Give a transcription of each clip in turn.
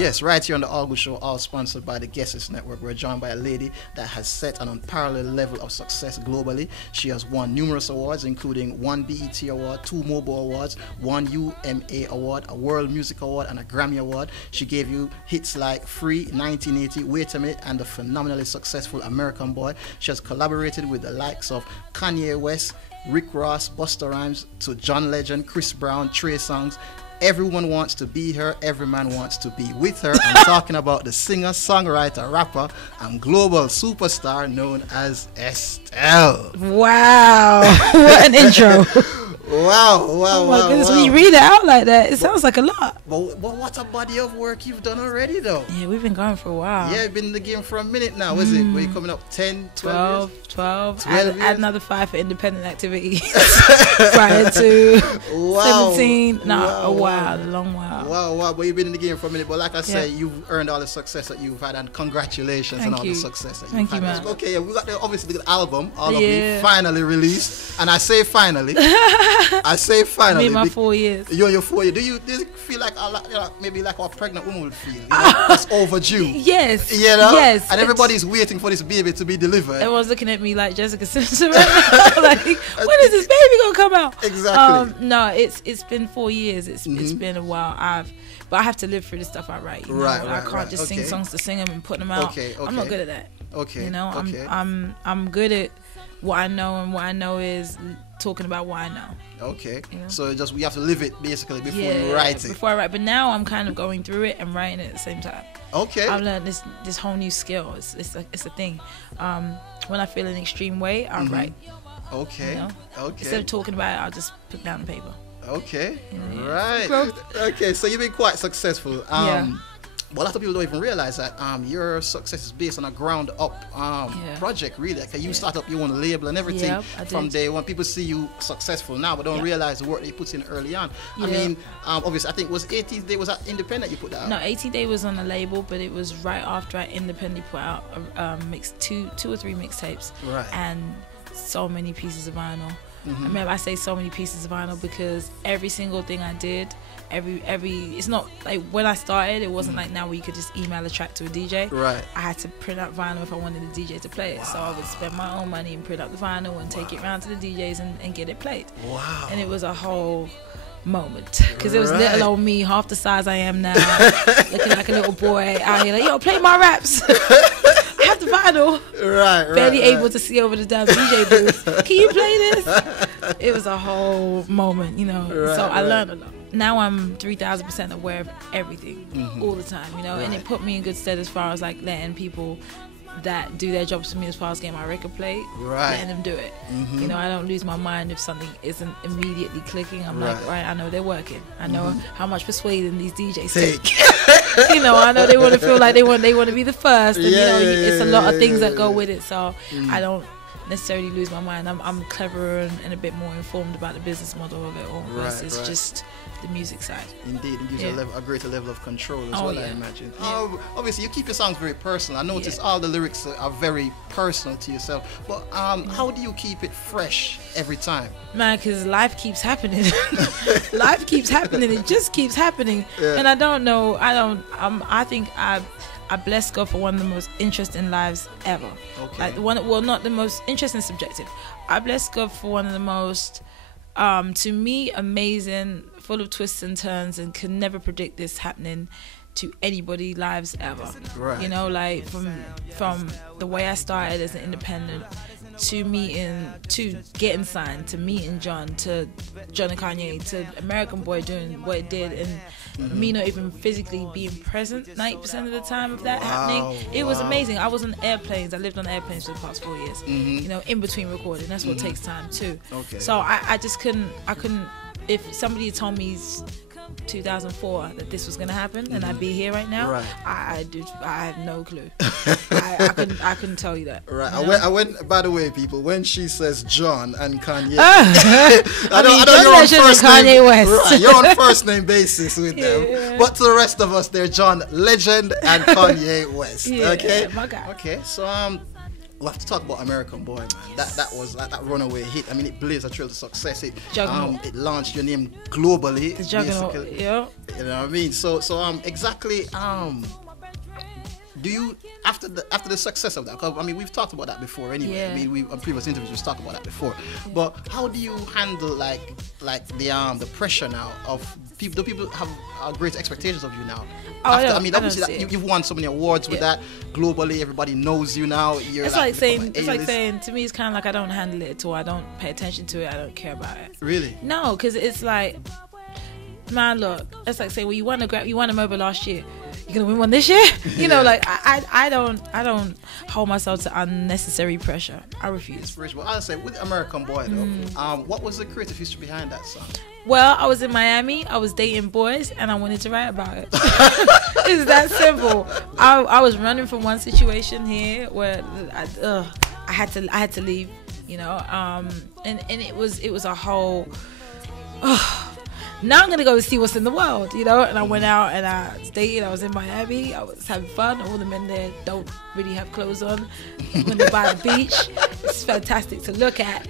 Yes, right here on the August Show, all sponsored by the Guestlist Network. We're joined by a lady that has set an unparalleled level of success globally. She has won numerous awards, including 1 BET Award, 2 Mobile Awards, 1 UMA Award, a World Music Award, and a Grammy Award. She gave you hits like Free, 1980, Wait a Minute, and the phenomenally successful American Boy. She has collaborated with the likes of Kanye West, Rick Ross, Busta Rhymes, to John Legend, Chris Brown, Trey Songz. Everyone wants to be her. Every man wants to be with her. I'm talking about the singer, songwriter, rapper, and global superstar known as Estelle. Wow. What an intro. Wow. Oh my goodness, when you read it out like that, it sounds like a lot. But what a body of work you've done already, though. Yeah, we've been going for a while. Yeah, you've been in the game for a minute now, is it? Were you coming up 10, 12 years? 12. 12 Add years? another 5 for independent activities prior to 17. No, a while, a long while. Wow. But you've been in the game for a minute. But like I say, you've earned all the success that you've had, and congratulations on all the success that you've had. Man. Okay, we got obviously the album, all of it, finally released. And I say finally. Me and my 4 years. You're your 4 years. Do you feel like maybe like our pregnant woman would feel? That's overdue. Yes. You know? Yes. And everybody's waiting for this baby to be delivered. Everyone's looking at me like Jessica Simpson right now. Like, when is this baby gonna come out? Exactly. No, it's been 4 years. It's been a while. But I have to live through the stuff I write. You know? I can't just sing songs to sing them and put them out. I'm not good at that. Okay. You know, I'm good at what I know, and what I know is talking about what I know. Okay. You know? So we have to live it basically before you write it. Before I write, but now I'm kind of going through it and writing it at the same time. Okay. I've learned this whole new skill. It's a thing. When I feel an extreme way, I'll write. Okay. You know? Okay. Instead of talking about it, I'll just put it down on paper. Okay. You know, Right. Okay. So you've been quite successful. But a lot of people don't even realize that your success is based on a ground up project, really. Like you start up your own label and everything from day one. People see you successful now, but don't realize the work that you put in early on. I mean, obviously, I think it was 18th Day, was that independent you put that out? No, 18th Day was on a label, but it was right after I independently put out two or three mixtapes and so many pieces of vinyl. I remember I say so many pieces of vinyl because every single thing I did, it's not like when I started, it wasn't like now where you could just email a track to a DJ. Right. I had to print out vinyl if I wanted the DJ to play it. So I would spend my own money and print out the vinyl and take it around to the DJs and get it played. Wow. And it was a whole moment because it was little old me, half the size I am now, looking like a little boy out here like, yo, play my raps. I have the vinyl. Barely able to see over the damn DJ booth. Can you play this? It was a whole moment, you know. So I learned a lot. Now I'm 3,000% aware of everything all the time, you know, and it put me in good stead as far as like letting people that do their jobs for me as far as getting my record played, letting them do it. You know, I don't lose my mind if something isn't immediately clicking. I'm like, right, I know they're working. I know how much persuading these DJs take. You know, I know they want to feel like they want to be the first, and you know, it's a lot of things that go with it. So I don't necessarily lose my mind. I'm cleverer and a bit more informed about the business model of it all versus just the music side. Indeed, it gives you a greater level of control as well, I imagine. Obviously, you keep your songs very personal. I notice all the lyrics are very personal to yourself. But how do you keep it fresh every time? Man, because life keeps happening. Life keeps happening. It just keeps happening. And I don't know. I think I bless God for one of the most interesting lives ever. Like not the most interesting, subjective. I bless God for one of the most, to me, amazing, full of twists and turns, and can never predict this happening to anybody lives ever. You know, like from the way I started as an independent to getting signed, to meeting John and Kanye, to American Boy doing what it did, and me not even physically being present 90% of the time of that happening. It was amazing. I was on airplanes. I lived on airplanes for the past 4 years. You know, in between recording. That's what takes time too. So I just couldn't. If somebody had told me 2004 that this was going to happen and I'd be here right now, I have no clue. I couldn't tell you that. Right. You know? I went. By the way, people, when she says John and Kanye, I know you're on first name. Kanye West. Right, you're on first name basis with them. But to the rest of us, they're John Legend and Kanye West. Okay. My guy. Okay. So we'll have to talk about American Boy, man. That was that runaway hit. I mean, it blazed a trail to success. It launched your name globally. The Juggernaut, yeah. You know what I mean? So exactly. Do you after the success of that? Because I mean, we've talked about that before anyway. Yeah. I mean, we on previous interviews we've talked about that before. But how do you handle like the pressure now of people? Do people have great expectations of you now? I mean, obviously you've won so many awards with that globally. Everybody knows you now. It's like saying to me, it's kind of like I don't handle it at all. I don't pay attention to it. I don't care about it. Really? No, because it's like, man, look, it's like saying, well, you won a MOBA last year. You're gonna win one this year? You know, like I don't hold myself to unnecessary pressure. I refuse. Well, I'll say with American Boy though, what was the creative history behind that song? Well, I was in Miami, I was dating boys, and I wanted to write about it. It's that simple. I was running from one situation here where I had to leave, you know, and it was a whole. Now I'm gonna go see what's in the world, you know. And I went out and I stayed. I was in Miami. I was having fun. All the men there don't really have clothes on when they're by the beach. It's fantastic to look at.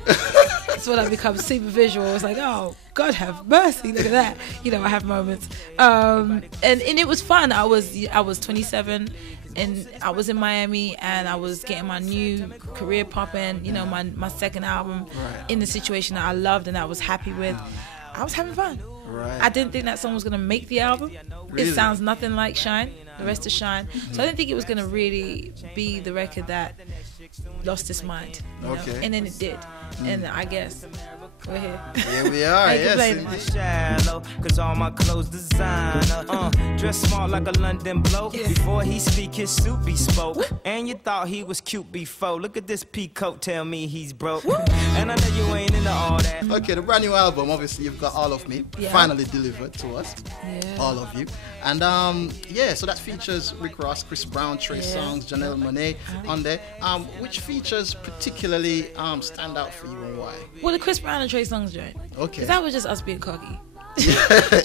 It's when I become super visual. It's like, oh, God have mercy. Look at that. You know, I have moments. And it was fun. I was 27. And I was in Miami and I was getting my new career popping, you know, my second album in the situation that I loved and I was happy with. I was having fun. Right. I didn't think that song was going to make the album. Really? It sounds nothing like Shine, the rest of Shine. So I didn't think it was going to really be the record that lost its mind. You know? And then it did. And I guess we're here. Here we are. Yes. Shallow, cause all my clothes designer. Dress smart like a London bloke. Yeah. Before he speak, his suit be spoke. Woo. And you thought he was cute before. Look at this peacoat, tell me he's broke. Woo. And I know you ain't into all that. Okay, the brand new album, obviously you've got All of Me, finally delivered to us. Yeah. All of you. And so that features Rick Ross, Chris Brown, Trey Songz, Janelle Monáe on there. Which features particularly stand out for you and why? Well, the Chris Brown and Trey Songz joint. Okay. Because that was just us being cocky.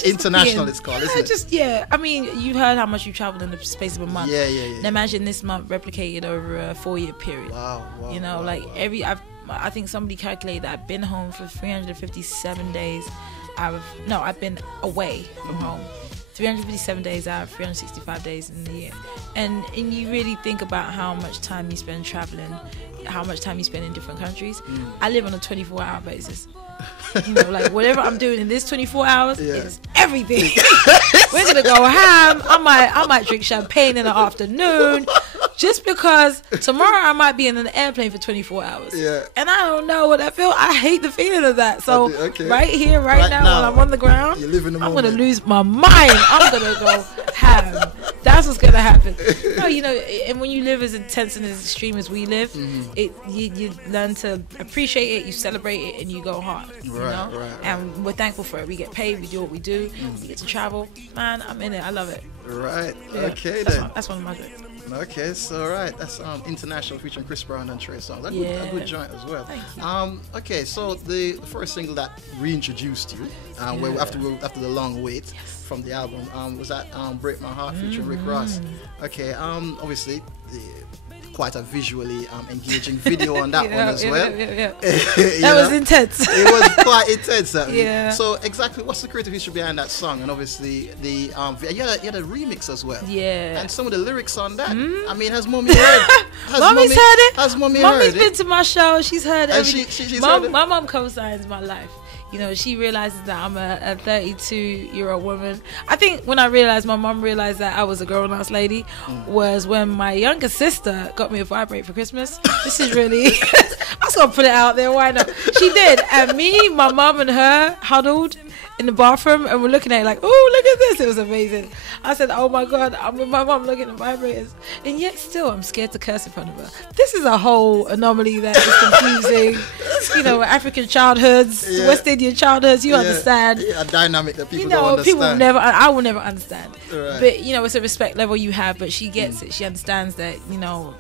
International it's called, isn't it? I mean, you heard how much you traveled in the space of a month. Yeah. Now imagine this month replicated over a 4-year period. Wow. You know, I think somebody calculated that I've been home for 357 days. I've been away from home 357 days out of 365 days in the year. And you really think about how much time you spend traveling, how much time you spend in different countries. I live on a 24-hour basis. You know, like whatever I'm doing in this 24 hours is everything. We're gonna go ham. I might drink champagne in the afternoon, just because tomorrow I might be in an airplane for 24 hours. Yeah. And I don't know what I feel. I hate the feeling of that. So right here, right now, while I'm on the ground, I'm gonna lose my mind. I'm gonna go ham. That's what's gonna happen. No, you know, and when you live as intense and as extreme as we live, you learn to appreciate it, you celebrate it, and you go hard. Right. And we're thankful for it. We get paid, we do what we do, we get to travel. Man, I'm in it. I love it. Right. Yeah. Okay, that's one of my favorites. Okay, so that's international featuring Chris Brown and Trey Songz. A good joint as well. Okay, so the first single that reintroduced you, after the long wait from the album, was that "Break My Heart" featuring Rick Ross. Okay, obviously quite a visually engaging video on that one as well. That was intense. It was quite intense. So exactly, what's the creative history behind that song? And obviously you had a remix as well. Yeah. And some of the lyrics on that. I mean, has Mommy heard? Mommy's heard it. Has Mommy Mommy's heard it? been to my show. She's heard everything. She's heard it. My mom co-signs my life. You know, she realizes that I'm a 32-year-old woman. I think when I realized, my mom realized that I was a grown-ass lady, was when my younger sister got me a vibrate for Christmas. This is really, I was going to put it out there, why not? She did. And me, my mom and her huddled in the bathroom and we're looking at it like, oh, look at this. It was amazing. I said, oh my God, I'm with my mom looking at vibrators. And yet still, I'm scared to curse in front of her. This is a whole anomaly that is confusing. You know, African childhoods, West Indian childhoods, you understand. A dynamic that people don't understand. I will never understand. Right. But, you know, it's a respect level you have, but she gets it. She understands that, you know,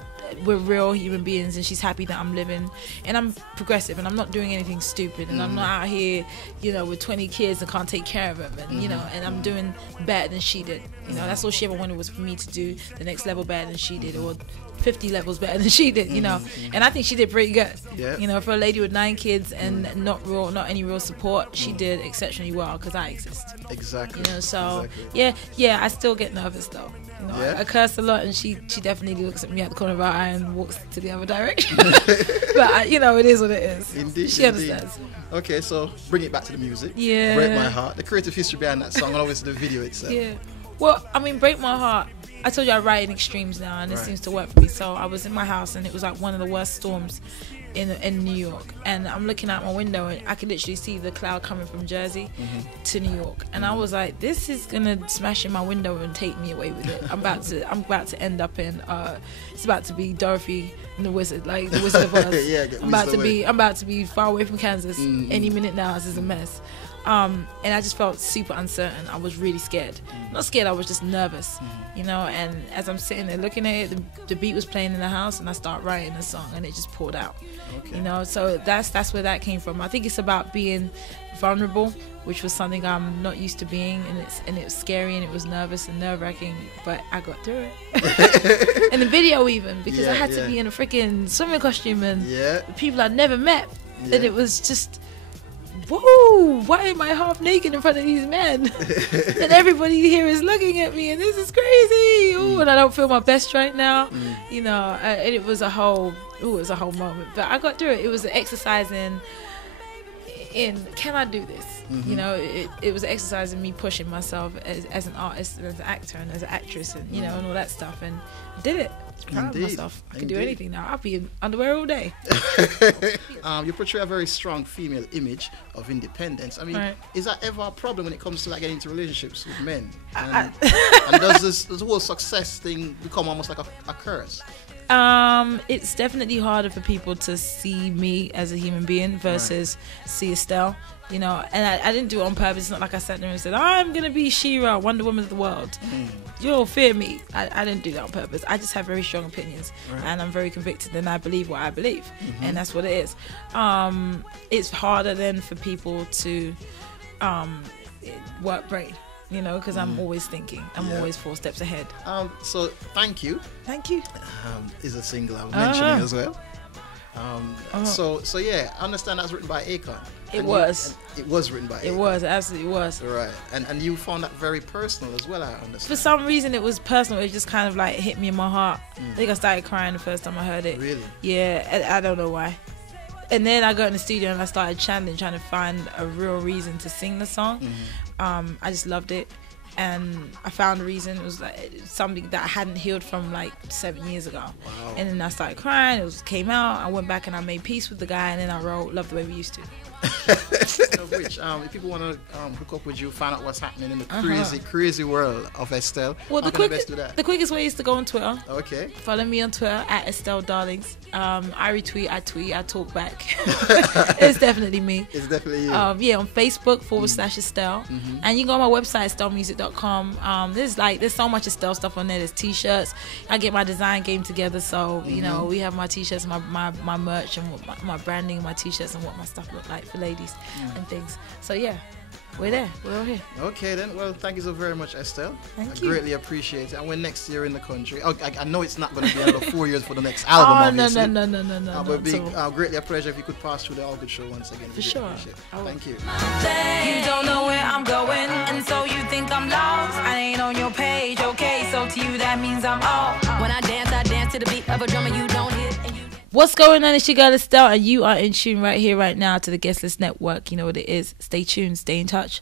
we're real human beings, and she's happy that I'm living, and I'm progressive, and I'm not doing anything stupid, and I'm not out here, you know, with 20 kids and can't take care of them, and you know, and I'm doing better than she did. You know, that's all she ever wanted was for me to do the next level better than she did, or 50 levels better than she did, you know. And I think she did pretty good. Yeah. You know, for a lady with 9 kids and not any real support, she did exceptionally well because I exist. Exactly. You know, so yeah, I still get nervous though. You know, I curse a lot, and she definitely looks at me at the corner of her eye and walks to the other direction. But you know, it is what it is. Indeed. She understands. Okay, so bring it back to the music. Yeah. Break My Heart. The creative history behind that song, and obviously the video itself. Yeah. Well, I mean, Break My Heart, I told you I write in extremes now, and it seems to work for me. So I was in my house, and it was like one of the worst storms in New York, and I'm looking out my window, and I could literally see the cloud coming from Jersey to New York, and I was like, this is gonna smash in my window and take me away with it. I'm about to end up in it's about to be Dorothy and the Wizard, like the Wizard of Oz. I'm about to be far away from Kansas any minute now. This is a mess. And I just felt super uncertain. I was really scared. Not scared, I was just nervous, you know. And as I'm sitting there looking at it, the beat was playing in the house, and I start writing a song, and it just poured out. You know, so that's where that came from. I think it's about being vulnerable, which was something I'm not used to being, and it was scary, and it was nervous and nerve-wracking, but I got through it. And the video even, because I had to be in a freaking swimming costume and people I'd never met, and it was just, whoa, why am I half naked in front of these men? And everybody here is looking at me, and this is crazy. Ooh, and I don't feel my best right now. You know, and it was a whole moment. But I got through it. It was an exercise in can I do this? You know, it was an exercise in me pushing myself as an artist and as an actor and as an actress, and you know, and all that stuff, and I did it. Proud of myself. I can do anything now. I'll be in underwear all day. You portray a very strong female image of independence. I mean, is that ever a problem when it comes to like getting into relationships with men? And does this whole success thing become almost like a curse? It's definitely harder for people to see me as a human being versus see Estelle. You know, and I didn't do it on purpose. It's not like I sat there and said, I'm gonna be She-Ra, Wonder Woman of the world. You'll fear me. I didn't do that on purpose. I just have very strong opinions, and I'm very convicted, and I believe what I believe, and that's what it is. It's harder then for people to work brain, you know, because I'm always thinking. I'm always 4 steps ahead. So thank you. Thank you. Is a single I'm mentioning as well. So yeah, I understand that's written by Akon. It was written by Akon. It was, absolutely was. Right. And you found that very personal as well, I understand. For some reason it was personal. It just kind of like hit me in my heart. I think I started crying the first time I heard it. Really? Yeah, I don't know why. And then I got in the studio and I started chanting, trying to find a real reason to sing the song. I just loved it. And I found a reason. It was like something that I hadn't healed from like 7 years ago. Wow. And then I started crying. It came out. I went back and I made peace with the guy, and then I wrote "Love the Way We Used to." Of which, if people want to hook up with you, find out what's happening in the crazy world of Estelle, well, how can they best do that? The quickest way is to go on Twitter. Okay. Follow me on Twitter at Estelle Darlings. I retweet, I tweet, I talk back. It's definitely me. It's definitely you. Yeah, on Facebook /Estelle, and you can go on my website estellemusic.com. There's so much Estelle stuff on there. There's t-shirts. I get my design game together, so you know, we have my t-shirts, my merch, and what my branding, my t-shirts, and what my stuff look like for ladies and things. So yeah, we're there. We're all here. Okay then. Well, thank you so very much, Estelle. Thank you. I greatly appreciate it. And when next year in the country, I know it's not going to be another 4 years for the next album. Obviously. No. But greatly a pleasure if you could pass through the All Good Show once again. For sure. Thank you. You don't know where I'm going, and so you think I'm lost. I ain't on your page, okay? So to you that means I'm off. When I dance to the beat of a drummer you don't hit. And you What's going on? It's your girl Estelle, and you are in tune right here, right now to the Guestlist Network. You know what it is. Stay tuned. Stay in touch.